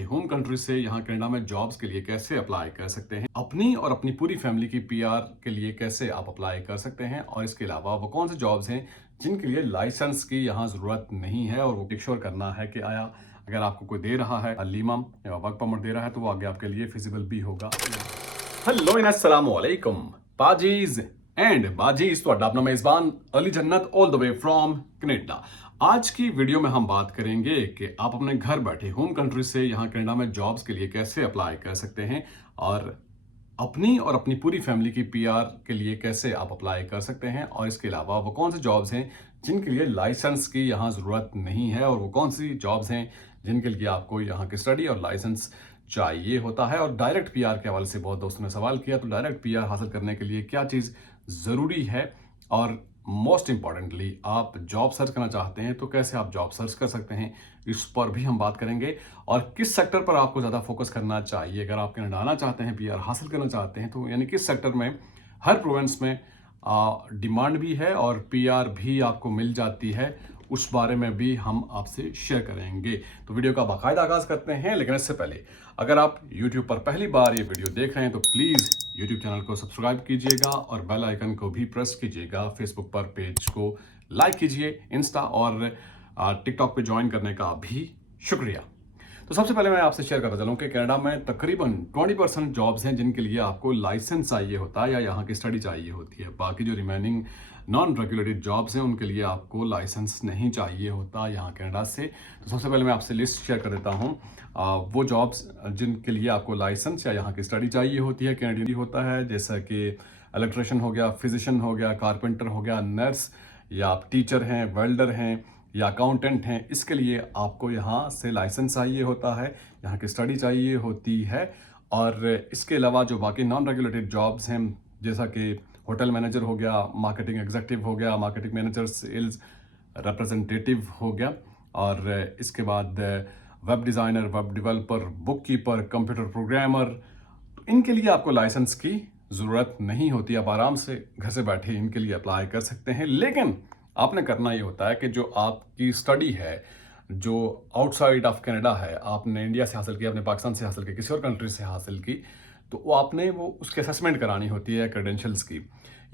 Home country से यहाँ Canada में जॉब्स के लिए कैसे अप्लाई कर सकते हैं, अपनी और अपनी पूरी फैमिली की पीआर के लिए कैसे आप अप्लाई कर सकते हैं, और इसके अलावा वो कौन से जॉब्स हैं जिनके लिए लाइसेंस की यहाँ ज़रूरत नहीं है और वो मेक श्योर करना है कि आया अगर आपको कोई दे रहा है लीमा या वर्क परमिट दे रहा है तो वो आगे आपके लिए फिजिबल भी होगा। हेलो एंड अस्सलाम वालेकुम पाजीज एंड बाजीज, तो अपना मेजबान अली जन्नत all the way from Canada. आज की वीडियो में हम बात करेंगे कि आप अपने घर बैठे होम कंट्री से यहाँ कनाडा में जॉब्स के लिए कैसे अप्लाई कर सकते हैं और अपनी पूरी फैमिली की पीआर के लिए कैसे आप अप्लाई कर सकते हैं, और इसके अलावा वो कौन से जॉब्स हैं जिनके लिए लाइसेंस की यहाँ ज़रूरत नहीं है और वो कौन सी जॉब्स हैं जिनके लिए आपको यहाँ की स्टडी और लाइसेंस चाहिए होता है। और डायरेक्ट पीआर के हवाले से बहुत दोस्तों ने सवाल किया, तो डायरेक्ट पीआर हासिल करने के लिए क्या चीज़ ज़रूरी है, और मोस्ट इंपॉर्टेंटली आप जॉब सर्च करना चाहते हैं तो कैसे आप जॉब सर्च कर सकते हैं, इस पर भी हम बात करेंगे। और किस सेक्टर पर आपको ज़्यादा फोकस करना चाहिए, अगर आप कनाडा आना चाहते हैं, पीआर हासिल करना चाहते हैं, तो यानी किस सेक्टर में हर प्रोविंस में डिमांड भी है और पीआर भी आपको मिल जाती है, उस बारे में भी हम आपसे शेयर करेंगे। तो वीडियो का बाकायदा आगाज करते हैं, लेकिन इससे पहले अगर आप YouTube पर पहली बार ये वीडियो देख रहे हैं तो प्लीज़ YouTube चैनल को सब्सक्राइब कीजिएगा और बेल आइकन को भी प्रेस कीजिएगा। फेसबुक पर पेज को लाइक कीजिए, इंस्टा और टिकटॉक पे ज्वाइन करने का भी शुक्रिया। तो सबसे पहले मैं आपसे शेयर करता चलूँ कि कनाडा में तकरीबन 20% जॉब्स हैं जिनके लिए आपको लाइसेंस चाहिए होता है या यहाँ की स्टडी चाहिए होती है। बाकी जो रिमेनिंग नॉन रेगुलेटेड जॉब्स हैं उनके लिए आपको लाइसेंस नहीं चाहिए होता यहाँ कनाडा से। तो सबसे पहले मैं आपसे लिस्ट शेयर कर देता हूँ वो जॉब्स जिनके लिए आपको लाइसेंस या यहाँ की स्टडी चाहिए होती है। कैनेडियन होता है जैसा कि इलेक्ट्रिशियन हो गया, फिजिशियन हो गया, कारपेंटर हो गया, नर्स, या आप टीचर हैं, वेल्डर हैं या अकाउंटेंट हैं, इसके लिए आपको यहाँ से लाइसेंस चाहिए होता है, यहाँ की स्टडी चाहिए होती है। और इसके अलावा जो बाकी नॉन रेगुलेटेड जॉब्स हैं जैसा कि होटल मैनेजर हो गया, मार्केटिंग एग्जीक्यूटिव हो गया, मार्केटिंग मैनेजर, सेल्स रिप्रेजेंटेटिव हो गया, और इसके बाद web designer, web developer, book keeper, computer programmer, इनके लिए आपको लाइसेंस की ज़रूरत नहीं होती। आप आराम से घर से बैठे इनके लिए अप्लाई कर सकते हैं। लेकिन आपने करना ये होता है कि जो आपकी स्टडी है जो आउटसाइड ऑफ कनाडा है, आपने इंडिया से हासिल की, आपने पाकिस्तान से हासिल की, किसी और कंट्री से हासिल की, तो वो आपने वो उसकी असेसमेंट करानी होती है क्रेडेंशियल्स की।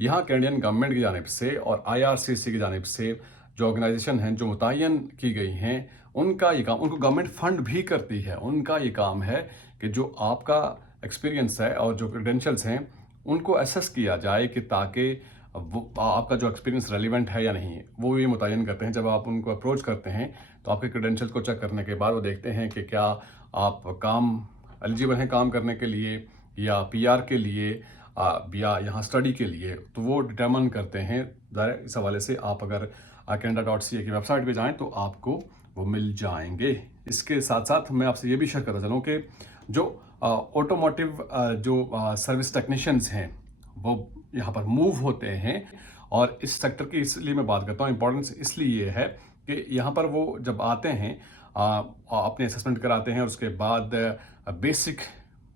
यहाँ कैनेडियन गवर्नमेंट की जानिब से और IRCC की जानिब से जो ऑर्गेनाइजेशन हैं जो मुतय्यन की गई हैं, उनका ये काम, उनको गवर्नमेंट फंड भी करती है। उनका ये काम है कि जो आपका एक्सपीरियंस है और जो क्रेडेंशियल्स हैं उनको असेस किया जाए कि ताकि वो आपका जो एक्सपीरियंस रेलिवेंट है या नहीं, वो ये मुतय्यन करते हैं। जब आप उनको अप्रोच करते हैं तो आपके क्रेडेंशियल्स को चेक करने के बाद वो देखते हैं कि क्या आप काम एलिजिबल हैं काम करने के लिए या पीआर के लिए या यहाँ स्टडी के लिए, तो वो डिटर्मन करते हैं। इस हवाले से आप अगर canada.ca की वेबसाइट पे जाएं तो आपको वो मिल जाएंगे। इसके साथ साथ मैं आपसे ये भी शेयर करता चलूँ कि जो ऑटोमोटिव जो सर्विस टेक्नीशियंस हैं वो यहाँ पर मूव होते हैं, और इस सेक्टर की इसलिए मैं बात करता हूँ, इंपॉर्टेंस इसलिए है कि यहाँ पर वो जब आते हैं अपने असेसमेंट कराते हैं और उसके बाद बेसिक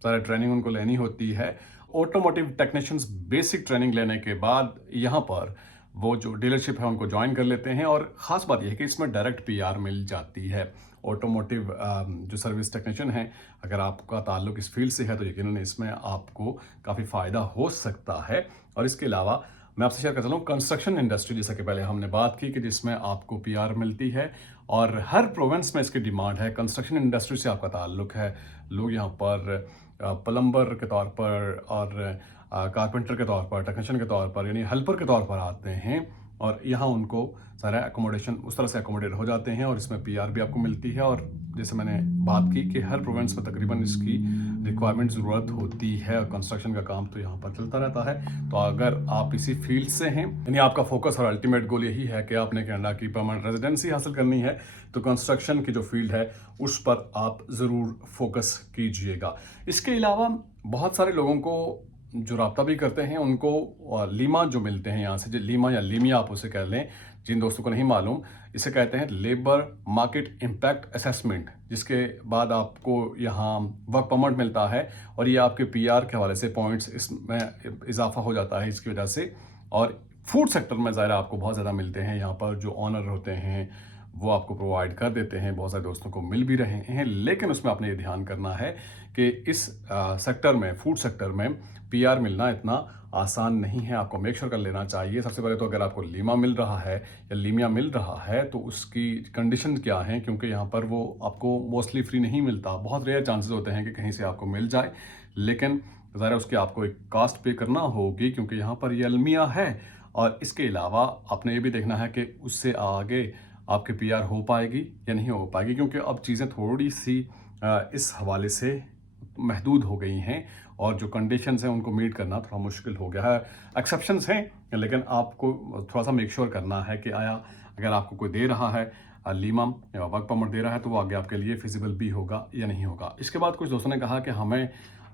सारा ट्रेनिंग उनको लेनी होती है। ऑटोमोटिव टेक्नीशियंस बेसिक ट्रेनिंग लेने के बाद यहाँ पर वो जो डीलरशिप है उनको ज्वाइन कर लेते हैं, और ख़ास बात यह है कि इसमें डायरेक्ट पीआर मिल जाती है। ऑटोमोटिव जो सर्विस टेक्नीशियन है, अगर आपका ताल्लुक इस फील्ड से है तो यकीनन इसमें आपको काफ़ी फ़ायदा हो सकता है। और इसके अलावा मैं आपसे शेयर कर चलूँ कंस्ट्रक्शन इंडस्ट्री, जैसा कि पहले हमने बात की कि जिसमें आपको पीआर मिलती है और हर प्रोविंस में इसकी डिमांड है। कंस्ट्रक्शन इंडस्ट्री से आपका ताल्लुक है, लोग यहाँ पर प्लम्बर के तौर पर और कारपेंटर के तौर पर, टेक्नीशियन के तौर पर, यानी हेल्पर के तौर पर आते हैं, और यहाँ उनको सारा एकोमोडेशन उस तरह से एकोमोडेट हो जाते हैं और इसमें पीआर भी आपको मिलती है। और जैसे मैंने बात की कि हर प्रोविंस में तकरीबन इसकी रिक्वायरमेंट ज़रूरत होती है, और कंस्ट्रक्शन का काम तो यहाँ पर चलता रहता है। तो अगर आप इसी फील्ड से हैं, यानी आपका फोकस और अल्टीमेट गोल यही है कि आपने कनाडा की परमानेंट रेजिडेंसी हासिल करनी है, तो कंस्ट्रक्शन की जो फील्ड है उस पर आप ज़रूर फोकस कीजिएगा। इसके अलावा बहुत सारे लोगों को जो राब्ता भी करते हैं उनको लीमा जो मिलते हैं यहाँ से, जो लीमा या लीमिया आप उसे कह लें, जिन दोस्तों को नहीं मालूम, इसे कहते हैं लेबर मार्केट इम्पैक्ट असेसमेंट, जिसके बाद आपको यहाँ वर्क परमिट मिलता है और ये आपके पीआर के हवाले से पॉइंट्स इसमें इजाफा हो जाता है इसकी वजह से। और फूड सेक्टर में ज़ाहिर आपको बहुत ज़्यादा मिलते हैं यहाँ पर, जो ऑनर होते हैं वो आपको प्रोवाइड कर देते हैं, बहुत सारे दोस्तों को मिल भी रहे हैं। लेकिन उसमें आपने ये ध्यान करना है कि इस सेक्टर में, फूड सेक्टर में पीआर मिलना इतना आसान नहीं है। आपको मेक श्योर कर लेना चाहिए। सबसे पहले तो अगर आपको लीमा मिल रहा है या लीमिया मिल रहा है तो उसकी कंडीशन क्या हैं, क्योंकि यहाँ पर वो आपको मोस्टली फ्री नहीं मिलता। बहुत रेयर चांसेस होते हैं कि कहीं से आपको मिल जाए, लेकिन ज़ाहिर है उसकी आपको एक कास्ट पे करना होगी, क्योंकि यहाँ पर ये अलमिया है। और इसके अलावा आपने ये भी देखना है कि उससे आगे आपके पीआर हो पाएगी या नहीं हो पाएगी, क्योंकि अब चीज़ें थोड़ी सी इस हवाले से महदूद हो गई हैं और जो कंडीशंस हैं उनको मीट करना थोड़ा मुश्किल हो गया है। एक्सेप्शंस हैं, लेकिन आपको थोड़ा सा मेक श्योर करना है कि आया अगर आपको कोई दे रहा है लीमा या वर्क परमिट दे रहा है तो वो आगे आपके लिए फिजिबल भी होगा या नहीं होगा। इसके बाद कुछ दोस्तों ने कहा कि हमें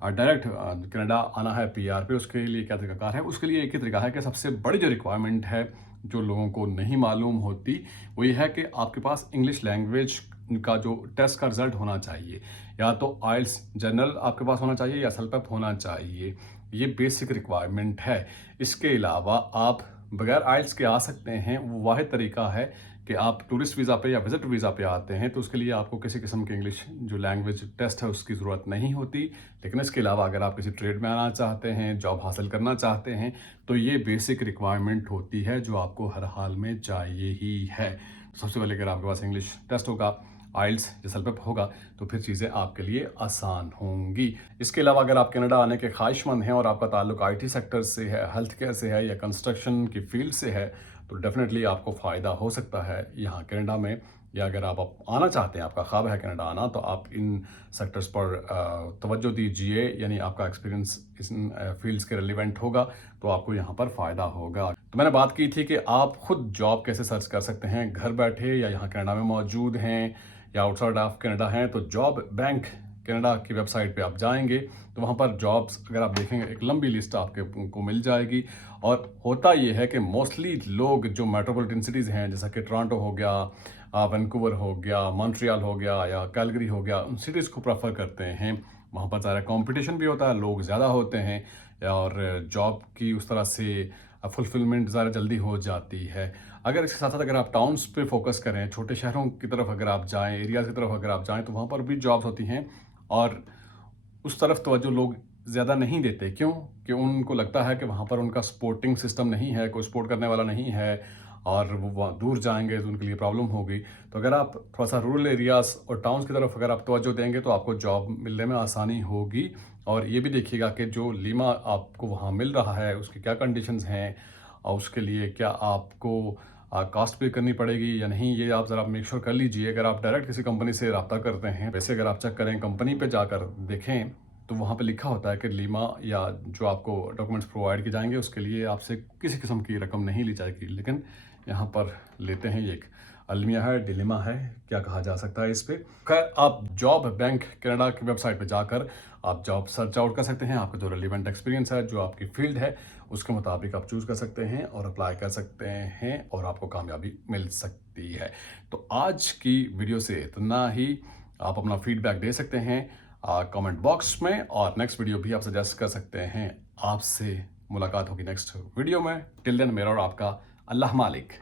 डायरेक्ट कनाडा आना है पीआर पे, उसके लिए क्या तरीकाकार है। उसके लिए एक ही तरीका है कि सबसे बड़ी जो रिक्वायरमेंट है जो लोगों को नहीं मालूम होती वो ये है कि आपके पास इंग्लिश लैंग्वेज का जो टेस्ट का रिजल्ट होना चाहिए, या तो आइल्स जनरल आपके पास होना चाहिए या सेल्फ होना चाहिए। ये बेसिक रिक्वायरमेंट है। इसके अलावा आप बगैर आइल्स के आ सकते हैं। वो वाहिद तरीका है कि आप टूरिस्ट वीज़ा पे या विजिट वीज़ा पे आते हैं तो उसके लिए आपको किसी किस्म के इंग्लिश जो लैंग्वेज टेस्ट है उसकी ज़रूरत नहीं होती। लेकिन इसके अलावा अगर आप किसी ट्रेड में आना चाहते हैं, जॉब हासिल करना चाहते हैं, तो ये बेसिक रिक्वायरमेंट होती है जो आपको हर हाल में चाहिए ही है। तो सबसे पहले अगर आपके पास इंग्लिश टेस्ट होगा, आइल्स या सेल्फ होगा, तो फिर चीज़ें आपके लिए आसान होंगी। इसके अलावा अगर आप कनाडा आने के ख्वाहिशमंद हैं और आपका ताल्लुक आईटी सेक्टर से है, हेल्थ केयर से है या कंस्ट्रक्शन की फील्ड से है, तो डेफिनेटली आपको फ़ायदा हो सकता है यहाँ कनाडा में। या अगर आप आना चाहते हैं, आपका ख्वाब है कनाडा आना, तो आप इन सेक्टर्स पर तवज्जो दीजिए। यानी आपका एक्सपीरियंस इन फील्ड्स के रिलेवेंट होगा तो आपको यहाँ पर फ़ायदा होगा। तो मैंने बात की थी कि आप खुद जॉब कैसे सर्च कर सकते हैं घर बैठे, या यहाँ कनाडा में मौजूद हैं या आउटसाइड ऑफ कनाडा हैं। तो जॉब बैंक कनाडा की वेबसाइट पे आप जाएंगे तो वहाँ पर जॉब्स अगर आप देखेंगे एक लंबी लिस्ट आपके को मिल जाएगी। और होता ये है कि मोस्टली लोग जो मेट्रोपॉलिटन सिटीज़ हैं, जैसा कि टोरंटो हो गया, वैंकूवर हो गया, मॉन्ट्रियल हो गया या कैलगरी हो गया, उन सिटीज़ को प्रेफर करते हैं। वहाँ पर ज़्यादा कंपटीशन भी होता है, लोग ज़्यादा होते हैं और जॉब की उस तरह से फुलफिलमेंट ज़्यादा जल्दी हो जाती है। अगर इसके साथ साथ अगर आप टाउन्स पे फोकस करें, छोटे शहरों की तरफ अगर आप जाएं, एरियाज़ की तरफ अगर आप जाएं, तो वहाँ पर भी जॉब्स होती हैं और उस तरफ तवज्जो लोग ज़्यादा नहीं देते। क्यों? कि उनको लगता है कि वहाँ पर उनका सपोर्टिंग सिस्टम नहीं है, कोई सपोर्ट करने वाला नहीं है और वो वहाँ दूर जाएंगे तो उनके लिए प्रॉब्लम होगी। तो अगर आप थोड़ा सा रूरल एरियाज़ और टाउन्स की तरफ अगर आप तवज्जो देंगे तो आपको जॉब मिलने में आसानी होगी। और ये भी देखिएगा कि जो लीमा आपको वहाँ मिल रहा है उसकी क्या कंडीशंस हैं और उसके लिए क्या आपको कास्ट पे करनी पड़ेगी या नहीं, ये आप ज़रा मेक श्योर कर लीजिए। अगर आप डायरेक्ट किसी कंपनी से रब्ता करते हैं, वैसे अगर आप चेक करें कंपनी पे जाकर देखें तो वहाँ पे लिखा होता है कि लीमा या जो आपको डॉक्यूमेंट्स प्रोवाइड किए जाएंगे उसके लिए आपसे किसी किस्म की रकम नहीं ली जाएगी। लेकिन यहाँ पर लेते हैं। ये एक अलमिया है, डिलेमा है, क्या कहा जा सकता है इस पे। खैर, आप जॉब बैंक कनाडा की वेबसाइट पे जाकर आप जॉब सर्च आउट कर सकते हैं। आपका जो रिलेवेंट एक्सपीरियंस है, जो आपकी फील्ड है, उसके मुताबिक आप चूज़ कर सकते हैं और अप्लाई कर सकते हैं और आपको कामयाबी मिल सकती है। तो आज की वीडियो से इतना ही। आप अपना फीडबैक दे सकते हैं कमेंट बॉक्स में और नेक्स्ट वीडियो भी आप सजेस्ट कर सकते हैं। आपसे मुलाकात होगी नेक्स्ट वीडियो में। टिल देन मेरा और आपका अल्लाह मालिक।